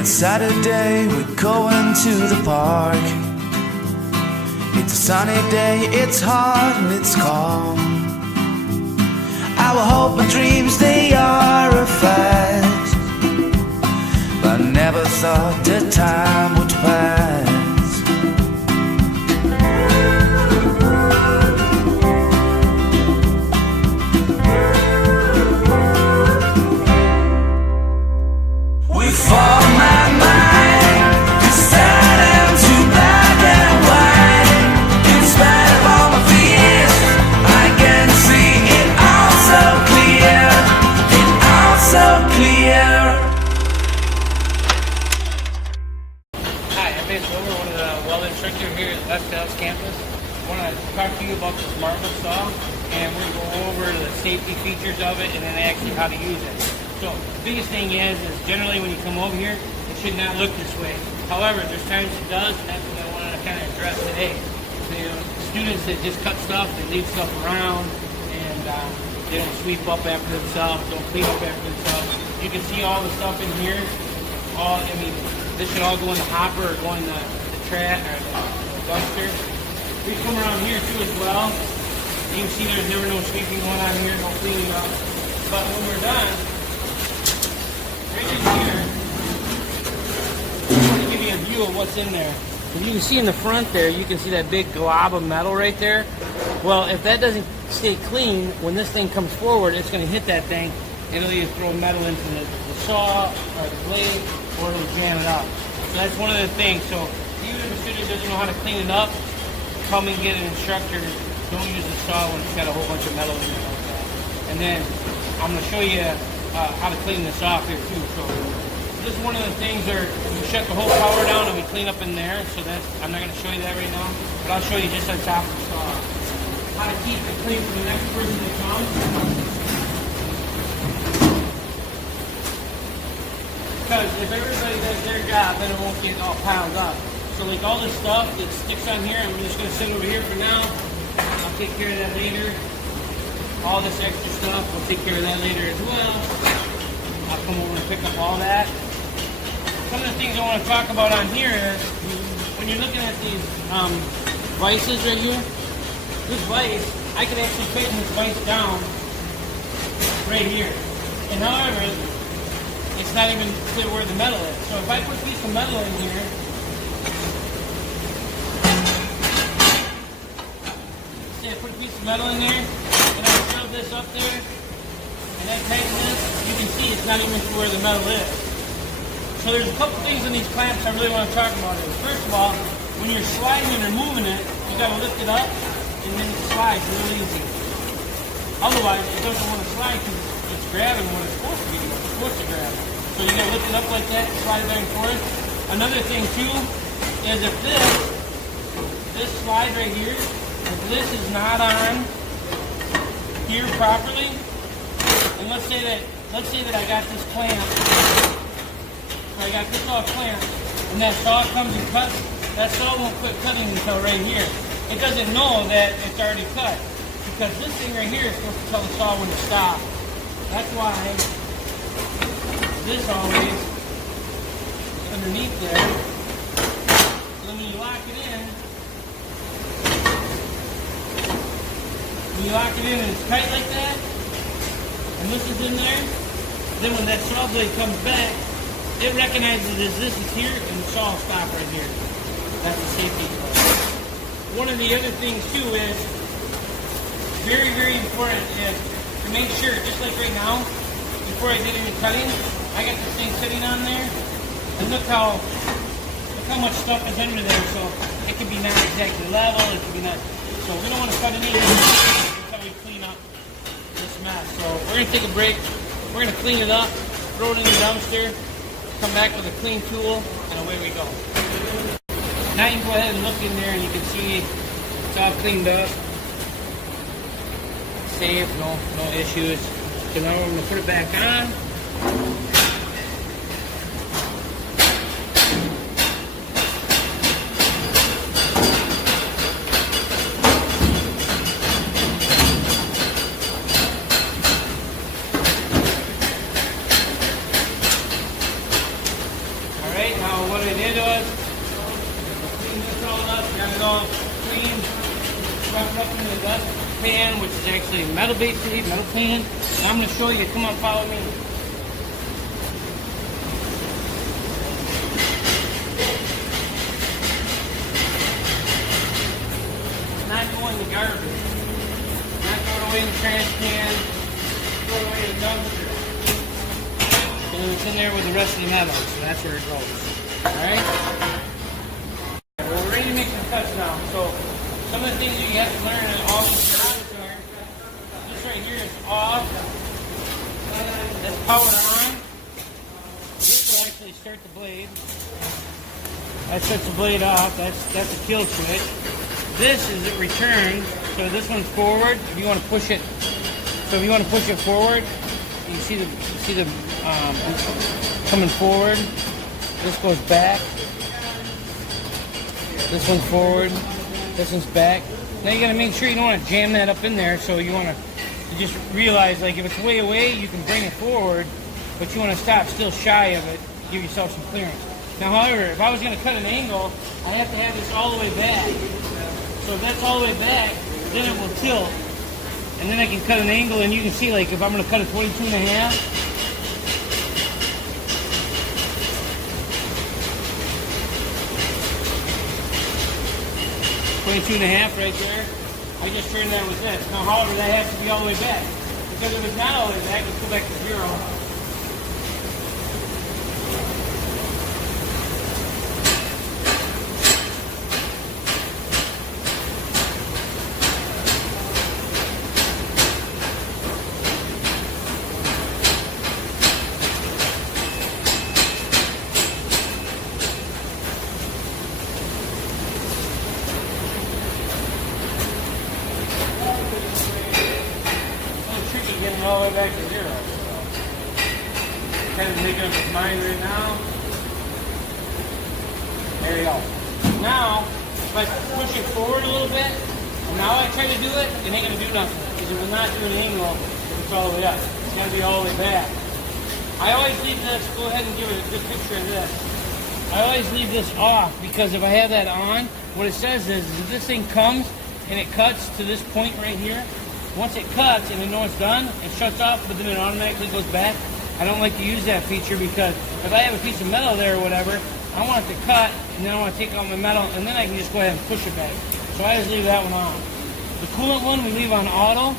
It's Saturday, we're going to the park. It's a sunny day, it's hot and it's calm. Our hope and dreams, they are a fact, but I never thought the time would pass. Campus. I want to talk to you about this marble saw, and we're going to go over the safety features of it and then actually how to use it. So the biggest thing is generally when you come over here, it should not look this way. However, there's times it does, and that's what I wanted to kind of address today. The students that just cut stuff, they leave stuff around, and they don't sweep up after themselves, don't clean up after themselves. You can see all the stuff in here. This should all go in the hopper or go in the trash or the dumpster. We come around here too as well. You can see there's never no sweeping going on here, no cleaning up. But when we're done, right in here, I want to give you a view of what's in there. If you can see in the front there, you can see that big glob of metal right there. Well, if that doesn't stay clean, when this thing comes forward, it's going to hit that thing. It'll either throw metal into the saw or the blade, or it'll jam it up. So that's one of the things. So even if a student doesn't know how to clean it up, come and get an instructor. Don't use the saw when it's got a whole bunch of metal in there like that. And then I'm going to show you how to clean this off here too. So this is one of the things where we shut the whole power down and we clean up in there. So that's, I'm not going to show you that right now, but I'll show you just on top of the saw how to keep it clean for the next person that comes. Because if everybody does their job, then it won't get all piled up. So like all this stuff that sticks on here, I'm just going to sit over here for now. I'll take care of that later. All this extra stuff, we'll take care of that later as well. I'll come over and pick up all that. Some of the things I want to talk about on here is, when you're looking at these vices right here, this vice, I can actually tighten this vice down right here. And however, it's not even clear where the metal is. So if I put a piece of metal in here, say I put a piece of metal in there, and I shove this up there, and I tighten this, you can see it's not even to where the metal is. So there's a couple things in these clamps I really want to talk about. First of all, when you're sliding and removing it, you got to lift it up, and then it slides real easy. Otherwise, it doesn't want to slide because it's grabbing what it's supposed to be, what it's supposed to grab. So you got to lift it up like that, slide it back and forth. Another thing too is if this slide right here, if this is not on here properly, and let's say that I got this clamp, so I got this all clamped, and that saw comes and cuts, that saw won't quit cutting until right here. It doesn't know that it's already cut, because this thing right here is supposed to tell the saw when to stop. That's why this always underneath there. When you lock it in, and it's tight like that, and this is in there, then when that saw blade comes back, it recognizes that this is here, and the saw will stop right here. That's the safety part. One of the other things too is very, very important is to make sure, just like right now, before I did any cutting, I got this thing sitting on there, and look how much stuff is under there. So it could be not exactly level, it could be not. So we don't want to cut anything until we clean up this mess. So we're gonna take a break. We're gonna clean it up, throw it in the dumpster, come back with a clean tool, and away we go. Now you can go ahead and look in there, and you can see it's all cleaned up, safe, no issues. So now we're gonna put it back on. pan, which is actually a metal base plate, metal pan. And I'm going to show you. Come on, follow me. Not going in the garbage. Not going away in the trash can. Going away in the dumpster. And it's in there with the rest of the metal, so that's where it goes. Alright? Well, we're ready to make some cuts now. So, some of the things that you have to learn in all these products are, this right here is off. That's powered on. This will actually start the blade. That sets the blade off. That's a kill switch. This is it returns. So this one's forward. If you want to push it, forward, you see the coming forward. This goes back. This one's forward. This one's back. Now you got to make sure you don't want to jam that up in there. So you want to just realize, like, if it's way away, you can bring it forward, but you want to stop still shy of it. Give yourself some clearance. Now, however, if I was going to cut an angle, I have to have this all the way back. So if that's all the way back, then it will tilt. And then I can cut an angle, and you can see, like, if I'm going to cut a 22 and a half, right there, I just turned that with this. Now, however, that has to be all the way back. Because if it's not all the way back, it's go back to 0. Getting all the way back to 0. So, kind of making up his mind right now. There you go. Now, if I push it forward a little bit, and now I try to do it, it ain't going to do nothing. Because it will not do an angle if it's all the way up. It's going to be all the way back. I always leave this, go ahead and give it a good picture of this. I always leave this off, because if I have that on, what it says is if this thing comes and it cuts to this point right here, once it cuts and I know it's done, it shuts off, but then it automatically goes back. I don't like to use that feature, because if I have a piece of metal there or whatever, I want it to cut, and then I want to take out my metal, and then I can just go ahead and push it back. So I just leave that one on. The coolant one we leave on auto,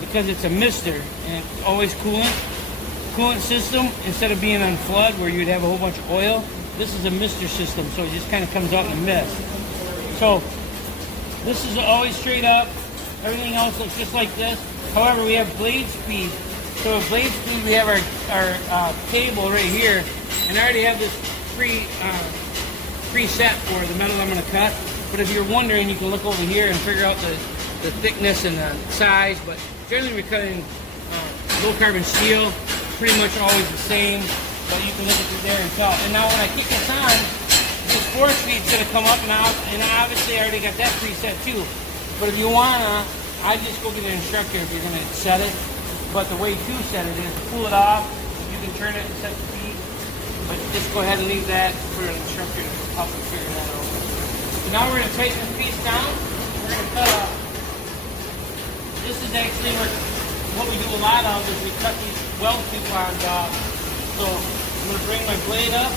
because it's a mister, and it's always coolant. Coolant system, instead of being on flood where you'd have a whole bunch of oil, this is a mister system, so it just kind of comes out in a mist. So this is always straight up. Everything else looks just like this. However, we have blade speed. So with blade speed, we have our cable right here, and I already have this preset for the metal I'm going to cut. But if you're wondering, you can look over here and figure out the thickness and the size. But generally, we're cutting low carbon steel, pretty much always the same. But you can look at it there and tell. And now when I kick this on, this force feed's going to come up now, and obviously I already got that preset too. But if you wanna, I just go get an instructor if you're gonna set it. But the way to set it is pull it off. You can turn it and set the speed. But just go ahead and leave that for an instructor to help you figure that out. So now we're gonna tighten this piece down. We're gonna cut off. This is actually what we do a lot of is we cut these weld coupons off. So I'm gonna bring my blade up.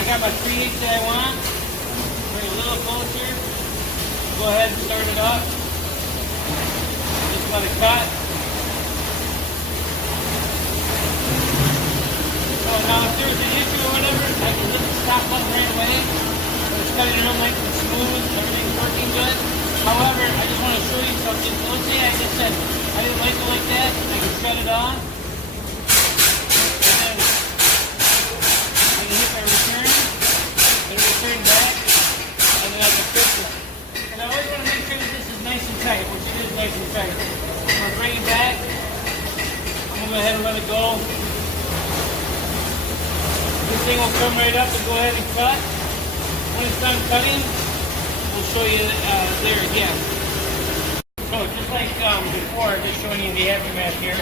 I got my 3/8 that I want. Bring it a little closer. Go ahead and start it up. Just let it cut. So now if there's an issue or whatever, I can hit the stop button right away. It's cutting real nice and smooth. Everything's working good. However, I just want to show you something. So let's say I just said I didn't like it like that. I can shut it off. And then I can hit my return. And return back. And then I can fix it. And I always want to make sure that this is nice and tight, which it is nice and tight. I'm going to bring it back. I'm going to go ahead and let it go. This thing will come right up and go ahead and cut. When it's done cutting, we'll show you there again. So just like before, just showing you the aftermath here.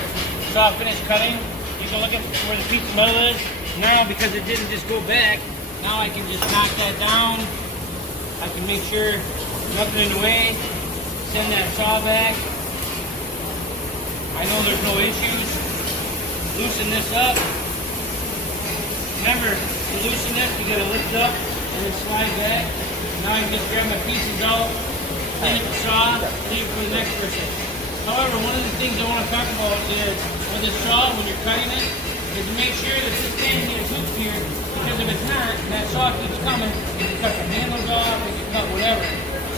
So I finished cutting. You can look at where the piece of metal is. Now, because it didn't just go back, now I can just knock that down. I can make sure nothing in the way. Send that saw back. I know there's no issues. Loosen this up. Remember, to loosen this, you gotta lift up and then slide back. Now I can just grab my pieces out, clean up the saw, leave it for the next person. However, one of the things I want to talk about is with this saw, when you're cutting it, is to make sure that this stand here is hooked here, because if it's not, and that saw keeps coming, it can cut the handles off, it can cut whatever.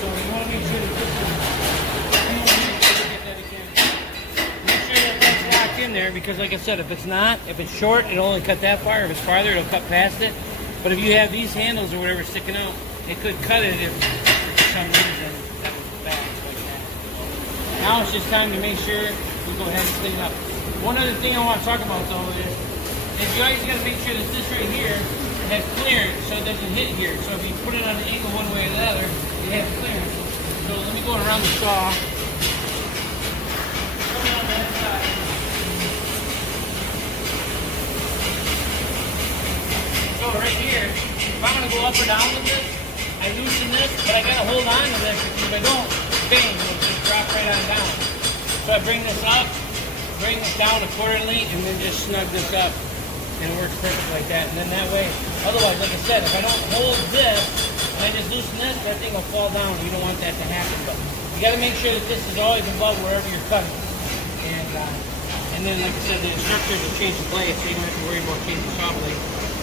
So you want to make sure that this is, you want to make sure to get that again. Make sure that that's locked in there, because like I said, if it's not, if it's short, it'll only cut that far. If it's farther, it'll cut past it. But if you have these handles or whatever sticking out, it could cut it if for some reason that was bad like that. Now it's just time to make sure we go ahead and clean up. One other thing I want to talk about though is you always got to make sure that this right here has clearance so it doesn't hit here. So if you put it on an angle one way or the other, it has clearance. So let me go around the saw. Come on that side. So right here, if I'm going to go up or down with this, I loosen this, but I got to hold on to this because if I don't, bang, it'll just drop right on down. So I bring this up, bring this down accordingly, and then just snug this up. And it works perfect like that. And then that way, otherwise, like I said, if I don't hold this, and I just loosen this, that thing will fall down. You don't want that to happen. But you got to make sure that this is always above wherever you're cutting. And then, like I said, the instructors will change the blade, so you don't have to worry about changing the saw blade.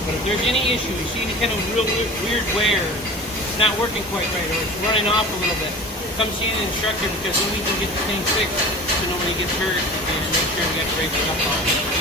But if there's any issue, you see any kind of real weird wear, it's not working quite right, or it's running off a little bit, come see an instructor because then we can get the thing fixed so nobody gets hurt and make sure we got the right stuff on it.